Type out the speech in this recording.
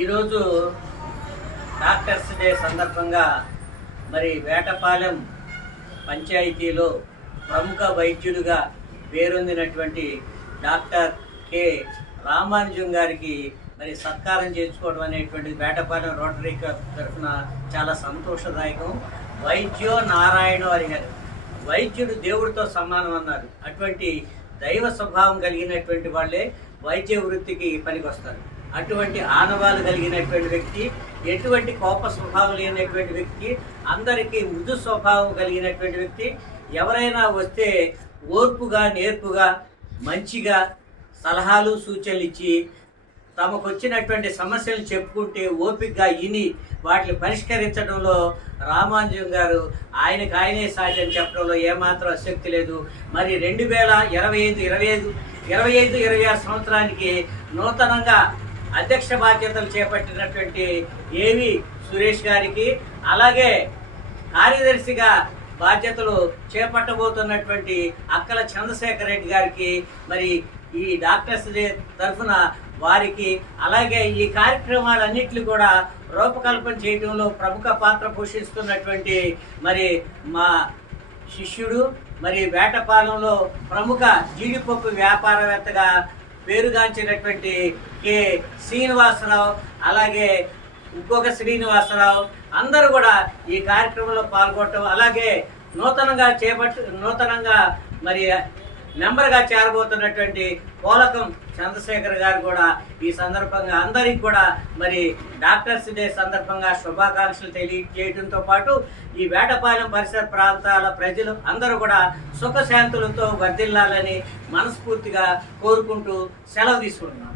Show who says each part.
Speaker 1: ఈరోజు doctors day సందర్భంగా మరి వేటపాలెం పంచాయతీలో ప్రముఖ వైద్యుడిగా పేరొందినటువంటి డాక్టర్ కె. రామానుజం గారికి మరి సత్కారం చేసుకోవడం అనేటువంటిది వేటపాలెం రోటరీ క్లబ్ తరఫున చాలా సంతోషదాయకం. వైద్యో నారాయణ హరి గారు వైద్యుడు దేవుడితో సమానం అన్నారు. అటువంటి దైవ స్వభావం కలిగినటువంటి వాళ్ళే వైద్య వృత్తికి పనికొస్తారు. అటువంటి ఆనవాలు కలిగినటువంటి వ్యక్తి ఎటువంటి కోప స్వభావం లేనటువంటి వ్యక్తి అందరికీ మృదు స్వభావం కలిగినటువంటి వ్యక్తి ఎవరైనా వస్తే ఓర్పుగా నేర్పుగా మంచిగా సలహాలు సూచనలు ఇచ్చి తమకు వచ్చినటువంటి సమస్యలు చెప్పుకుంటే ఓపికగా ఇని వాటిని పరిష్కరించడంలో రామానుజం గారు ఆయనకు ఆయనే సాధ్యం చెప్పడంలో ఏమాత్రం ఆసక్తి లేదు. మరి రెండు వేల ఇరవై ఐదు ఇరవై ఐదు ఇరవై ఐదు ఇరవై ఆరు సంవత్సరానికి నూతనంగా అధ్యక్ష బాధ్యతలు చేపట్టినటువంటి ఏవి సురేష్ గారికి అలాగే కార్యదర్శిగా బాధ్యతలు చేపట్టబోతున్నటువంటి అక్కల చంద్రశేఖర్ రెడ్డి గారికి మరి ఈ డాక్టర్స్ డే తరఫున వారికి అలాగే ఈ కార్యక్రమాలన్నింటినీ కూడా రూపకల్పన చేయడంలో ప్రముఖ పాత్ర పోషిస్తున్నటువంటి మరి మా శిష్యుడు మరి వేటపాలెంలో ప్రముఖ జీడిపప్పు వ్యాపారవేత్తగా పేరుగాంచినటువంటి కె. శ్రీనివాసరావు అలాగే ఇంకొక శ్రీనివాసరావు అందరూ కూడా ఈ కార్యక్రమంలో పాల్గొనటం అలాగే నూతనంగా చేపట్టు నూతనంగా మరి మెంబర్గా చేరబోతున్నటువంటి పోలకం చంద్రశేఖర్ గారు కూడా ఈ సందర్భంగా అందరికి కూడా మరి డాక్టర్స్ డే సందర్భంగా శుభాకాంక్షలు తెలియజేయడంతో పాటు ఈ వేటపాలెం పరిసర ప్రాంతాల ప్రజలు అందరూ కూడా సుఖశాంతులతో వర్ధిల్లాలని మనస్ఫూర్తిగా కోరుకుంటూ సెలవు తీసుకుంటున్నాం.